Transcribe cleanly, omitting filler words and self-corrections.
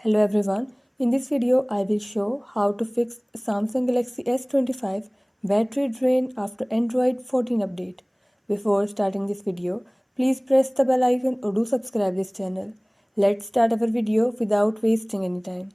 Hello everyone, in this video I will show how to fix Samsung Galaxy S25 battery drain after Android 14 update. Before starting this video, please press the bell icon or do subscribe this channel. Let's start our video without wasting any time.